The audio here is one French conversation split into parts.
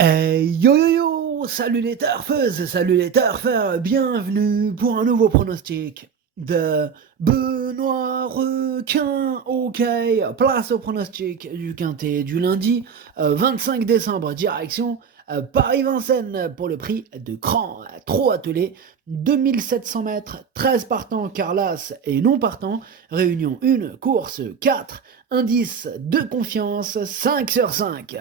Yo yo yo, salut les turfeuses, salut les turfeurs, bienvenue pour un nouveau pronostic de Benoît Requin. Ok, place au pronostic du quintet du lundi 25 décembre, direction Paris-Vincennes pour le prix de Cran, trop attelé, 2700 mètres, 13 partants, Carlas et non partants, réunion 1, course 4, indice de confiance 5 sur 5.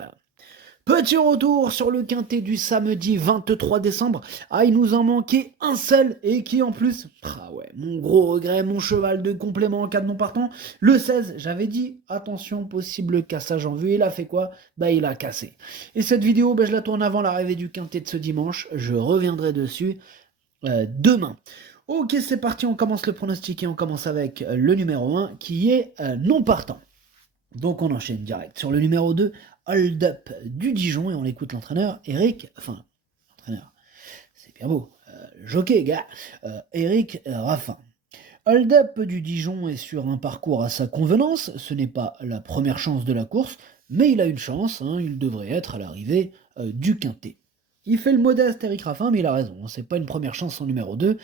Petit retour sur le quintet du samedi 23 décembre. Ah, il nous en manquait un seul et qui en plus, ah ouais, mon gros regret, mon cheval de complément en cas de non partant. Le 16, j'avais dit, attention, possible cassage en vue. Il a fait quoi? Bah, il a cassé. Et cette vidéo, bah, je la tourne avant l'arrivée du quintet de ce dimanche. Je reviendrai dessus demain. Ok, c'est parti, on commence le pronostic et on commence avec le numéro 1 qui est non partant. Donc on enchaîne direct sur le numéro 2, Hold Up du Dijon, et on écoute l'entraîneur Eric, enfin, l'entraîneur, c'est bien beau, jockey gars, Eric Raffin. Hold Up du Dijon est sur un parcours à sa convenance, ce n'est pas la première chance de la course, mais il a une chance, hein, il devrait être à l'arrivée du quintet. Il fait le modeste Eric Raffin, mais il a raison, hein, c'est pas une première chance en numéro 2.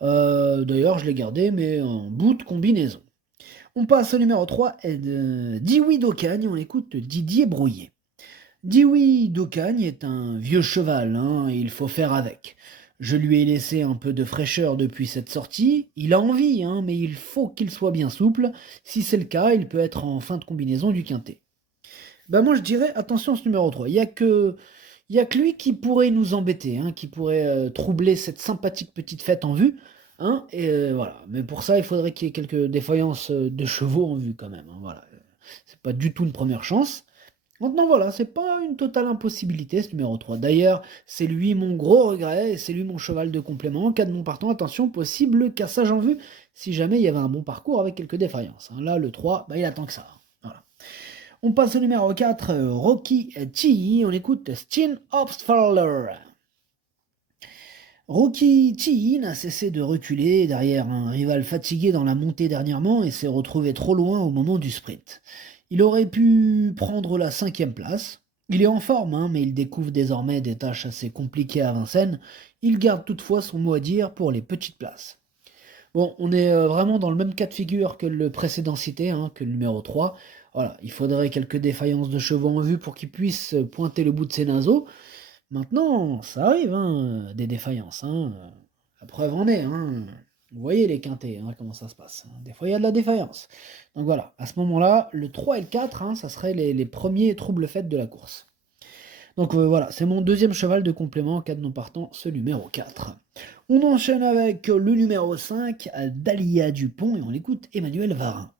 D'ailleurs je l'ai gardé, mais en bout de combinaison. On passe au numéro 3 et de Dioui d'Ocagne, on écoute Didier Brouillet. Dioui d'Ocagne est un vieux cheval, hein, et il faut faire avec. Je lui ai laissé un peu de fraîcheur depuis cette sortie, il a envie, hein, mais il faut qu'il soit bien souple. Si c'est le cas, il peut être en fin de combinaison du quintet. Ben moi je dirais, attention ce numéro 3, il y a que lui qui pourrait nous embêter, hein, qui pourrait troubler cette sympathique petite fête en vue. Hein, et voilà. Mais pour ça, il faudrait qu'il y ait quelques défaillances de chevaux en vue quand même. Hein, voilà. C'est pas du tout une première chance. Maintenant voilà, c'est pas une totale impossibilité ce numéro 3. D'ailleurs, c'est lui mon gros regret, et c'est lui mon cheval de complément. En cas de non partant, attention, possible cassage en vue si jamais il y avait un bon parcours avec quelques défaillances. Hein. Là, le 3, bah, il attend que ça. Voilà. On passe au numéro 4, Rocky T. On écoute Steen Obstfaller. Rocky T n'a cessé de reculer derrière un rival fatigué dans la montée dernièrement et s'est retrouvé trop loin au moment du sprint. Il aurait pu prendre la 5e place. Il est en forme, hein, mais il découvre désormais des tâches assez compliquées à Vincennes. Il garde toutefois son mot à dire pour les petites places. Bon, on est vraiment dans le même cas de figure que le précédent cité, hein, que le numéro 3. Voilà, il faudrait quelques défaillances de chevaux en vue pour qu'il puisse pointer le bout de ses naseaux. Maintenant, ça arrive, hein, des défaillances. Hein. La preuve en est. Hein. Vous voyez les quintés, hein, comment ça se passe. Hein. Des fois, il y a de la défaillance. Donc voilà, à ce moment-là, le 3 et le 4, hein, ça serait les premiers troubles faits de la course. Donc voilà, c'est mon deuxième cheval de complément en cas de non partant, ce numéro 4. On enchaîne avec le numéro 5, Dalia Dupont, et on écoute Emmanuel Varin.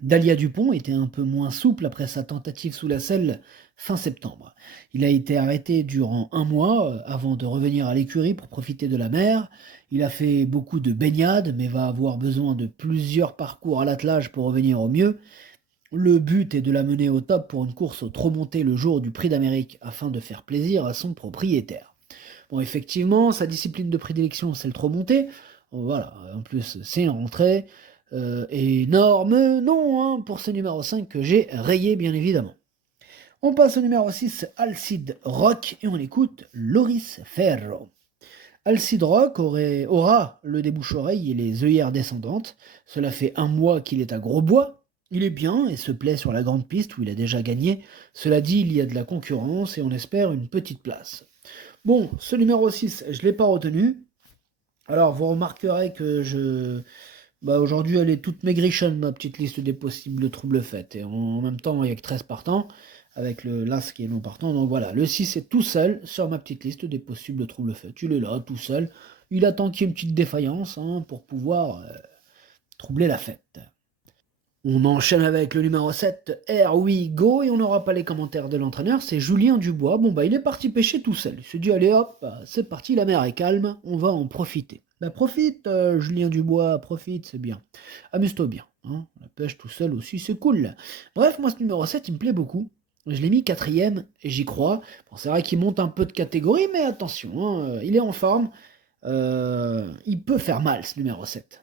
Dalia Dupont était un peu moins souple après sa tentative sous la selle fin septembre. Il a été arrêté durant un mois avant de revenir à l'écurie pour profiter de la mer. Il a fait beaucoup de baignades mais va avoir besoin de plusieurs parcours à l'attelage pour revenir au mieux. Le but est de l'amener au top pour une course au trot monté le jour du Prix d'Amérique afin de faire plaisir à son propriétaire. Bon, effectivement, sa discipline de prédilection, c'est le trot monté. Voilà, en plus, c'est une rentrée. Énorme nom hein, pour ce numéro 5 que j'ai rayé, bien évidemment. On passe au numéro 6, Alcide Rock, et on écoute Loris Ferro. Alcide Rock aura le débouche-oreille et les œillères descendantes. Cela fait un mois qu'il est à Grosbois. Il est bien et se plaît sur la grande piste où il a déjà gagné. Cela dit, il y a de la concurrence et on espère une petite place. Bon, ce numéro 6, je ne l'ai pas retenu. Alors, vous remarquerez que aujourd'hui, elle est toute maigrichonne, ma petite liste des possibles troubles faits. Et en même temps, il n'y a que 13 partants, avec le l'As qui est non partant. Donc voilà, le 6 est tout seul sur ma petite liste des possibles troubles faits. Il est là, tout seul. Il attend qu'il y ait une petite défaillance hein, pour pouvoir troubler la fête. On enchaîne avec le numéro 7, Here We Go, et on n'aura pas les commentaires de l'entraîneur, c'est Julien Dubois. Bon bah il est parti pêcher tout seul. Il s'est dit allez hop, c'est parti, la mer est calme, on va en profiter. Bah profite, Julien Dubois, profite, c'est bien. Amuse-toi bien. Hein. La pêche tout seul aussi, c'est cool. Bref, moi ce numéro 7, il me plaît beaucoup. Je l'ai mis quatrième et j'y crois. Bon, c'est vrai qu'il monte un peu de catégorie, mais attention, hein, il est en forme. Il peut faire mal ce numéro 7.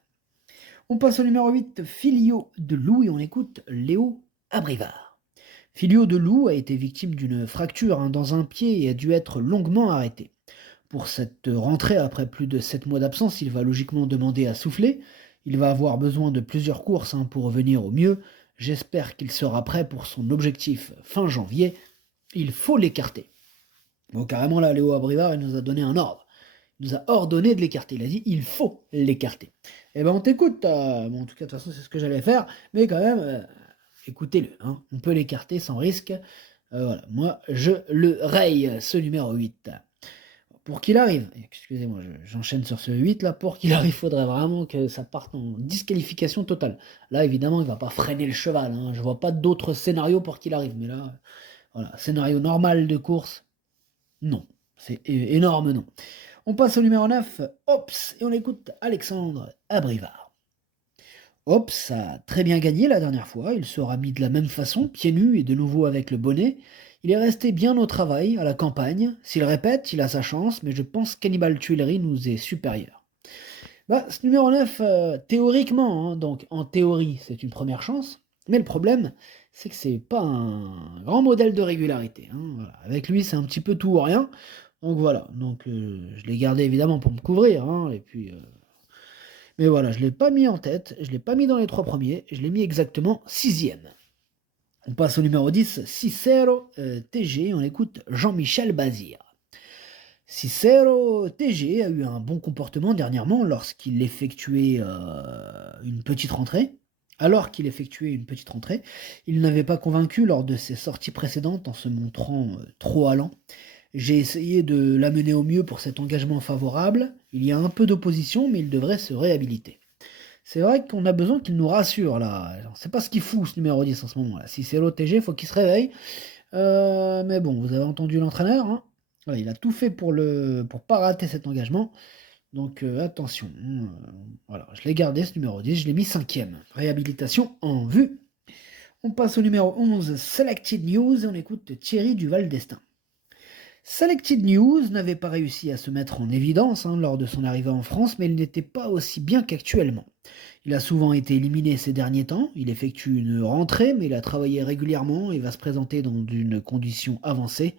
On passe au numéro 8, Filio de Loup, et on écoute Léo Abrivard. Filio de Loup a été victime d'une fracture dans un pied et a dû être longuement arrêté. Pour cette rentrée, après plus de 7 mois d'absence, il va logiquement demander à souffler. Il va avoir besoin de plusieurs courses pour revenir au mieux. J'espère qu'il sera prêt pour son objectif fin janvier. Il faut l'écarter. Bon, carrément là, Léo Abrivard, il nous a donné un ordre. Il nous a ordonné de l'écarter. Il a dit il faut l'écarter. Eh ben on t'écoute. Bon, en tout cas, de toute façon, c'est ce que j'allais faire. Mais quand même, écoutez-le. On peut l'écarter sans risque. Voilà, moi, je le raye, ce numéro 8. Pour qu'il arrive, excusez-moi, j'enchaîne sur ce 8 là, pour qu'il arrive, il faudrait vraiment que ça parte en disqualification totale. Là, évidemment, il va pas freiner le cheval. Je vois pas d'autre scénario pour qu'il arrive. Mais là, voilà, scénario normal de course, non. C'est énorme, non. On passe au numéro 9, Ops, et on écoute Alexandre Abrivard. Ops a très bien gagné la dernière fois, il sera mis de la même façon, pieds nus et de nouveau avec le bonnet. Il est resté bien au travail, à la campagne. S'il répète, il a sa chance, mais je pense qu'Hannibal Tuileries nous est supérieur. Ce numéro 9, théoriquement, donc en théorie, c'est une première chance, mais le problème, c'est que c'est pas un grand modèle de régularité. Voilà. Avec lui, c'est un petit peu tout ou rien. Donc voilà, je l'ai gardé évidemment pour me couvrir, et puis... Mais voilà, je ne l'ai pas mis en tête, je ne l'ai pas mis dans les 3 premiers, je l'ai mis exactement 6e. On passe au numéro 10, Cicero TG, on écoute Jean-Michel Bazir. Cicero TG a eu un bon comportement dernièrement lorsqu'il effectuait une petite rentrée. Alors qu'il effectuait une petite rentrée, il n'avait pas convaincu lors de ses sorties précédentes en se montrant trop allant. J'ai essayé de l'amener au mieux pour cet engagement favorable. Il y a un peu d'opposition, mais il devrait se réhabiliter. C'est vrai qu'on a besoin qu'il nous rassure, là. C'est pas ce qu'il fout, ce numéro 10 en ce moment-là. Si c'est l'OTG, faut qu'il se réveille. Mais bon, vous avez entendu l'entraîneur. Voilà, il a tout fait pour pas rater cet engagement. Donc attention. Voilà, je l'ai gardé, ce numéro 10. Je l'ai mis 5e. Réhabilitation en vue. On passe au numéro 11, Selected News, et on écoute Thierry Duval d'Estaing. Selected News n'avait pas réussi à se mettre en évidence lors de son arrivée en France, mais il n'était pas aussi bien qu'actuellement. Il a souvent été éliminé ces derniers temps, il effectue une rentrée, mais il a travaillé régulièrement et va se présenter dans une condition avancée.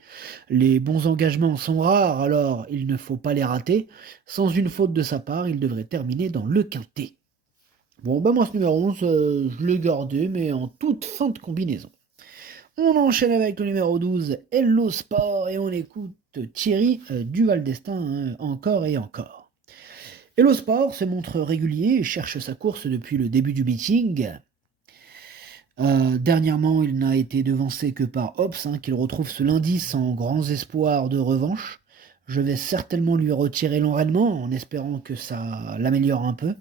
Les bons engagements sont rares, alors il ne faut pas les rater. Sans une faute de sa part, il devrait terminer dans le quintet. Bon, moi ce numéro 11, je l'ai gardé, mais en toute fin de combinaison. On enchaîne avec le numéro 12, Hello Sport, et on écoute Thierry Duval d'Estaing encore et encore. Hello Sport se montre régulier et cherche sa course depuis le début du meeting. Dernièrement, il n'a été devancé que par Ops, qu'il retrouve ce lundi sans grands espoirs de revanche. Je vais certainement lui retirer l'enraînement en espérant que ça l'améliore un peu.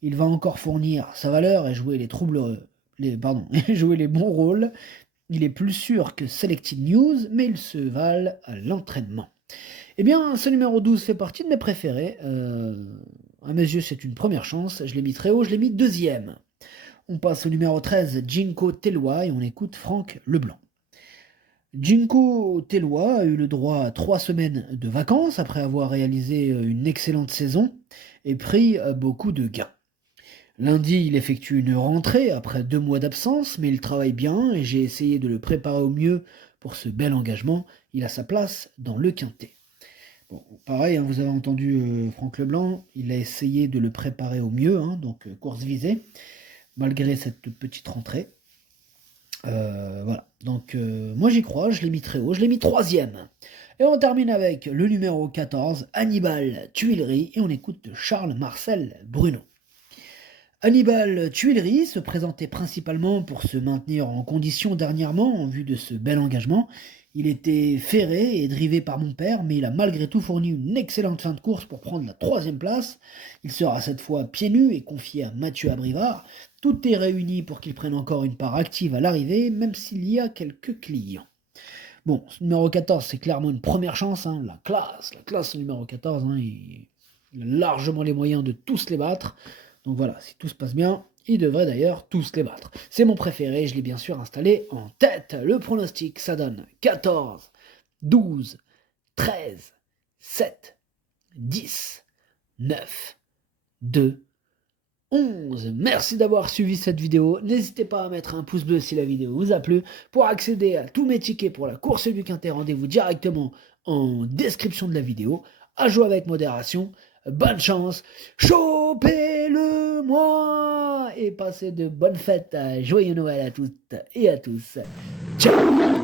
Il va encore fournir sa valeur et jouer jouer les bons rôles. Il est plus sûr que Selected News, mais il se valent à l'entraînement. Eh bien, ce numéro 12 fait partie de mes préférés. À mes yeux, c'est une première chance. Je l'ai mis très haut, je l'ai mis 2e. On passe au numéro 13, Jinko Tellois, et on écoute Franck Leblanc. Jinko Tellois a eu le droit à 3 semaines de vacances après avoir réalisé une excellente saison et pris beaucoup de gains. Lundi, il effectue une rentrée après 2 mois d'absence, mais il travaille bien et j'ai essayé de le préparer au mieux pour ce bel engagement. Il a sa place dans le quintet. Bon, pareil, vous avez entendu Franck Leblanc, il a essayé de le préparer au mieux, donc course visée, malgré cette petite rentrée. Voilà, donc moi j'y crois, je l'ai mis très haut, je l'ai mis 3e. Et on termine avec le numéro 14, Hannibal Tuileries, et on écoute Charles-Marcel Bruno. Hannibal Tuileries se présentait principalement pour se maintenir en condition dernièrement en vue de ce bel engagement. Il était ferré et drivé par mon père, mais il a malgré tout fourni une excellente fin de course pour prendre la 3e place. Il sera cette fois pieds nus et confié à Mathieu Abrivard. Tout est réuni pour qu'il prenne encore une part active à l'arrivée, même s'il y a quelques clients. Bon, ce numéro 14, c'est clairement une première chance, la classe numéro 14, il a largement les moyens de tous les battre. Donc voilà, si tout se passe bien, ils devraient d'ailleurs tous les battre. C'est mon préféré, je l'ai bien sûr installé en tête. Le pronostic, ça donne 14, 12, 13, 7, 10, 9, 2, 11. Merci d'avoir suivi cette vidéo. N'hésitez pas à mettre un pouce bleu si la vidéo vous a plu. Pour accéder à tous mes tickets pour la course du Quintet, rendez-vous directement en description de la vidéo. À jouer avec modération. Bonne chance. Chopez-le-moi et passez de bonnes fêtes. Joyeux Noël à toutes et à tous. Ciao.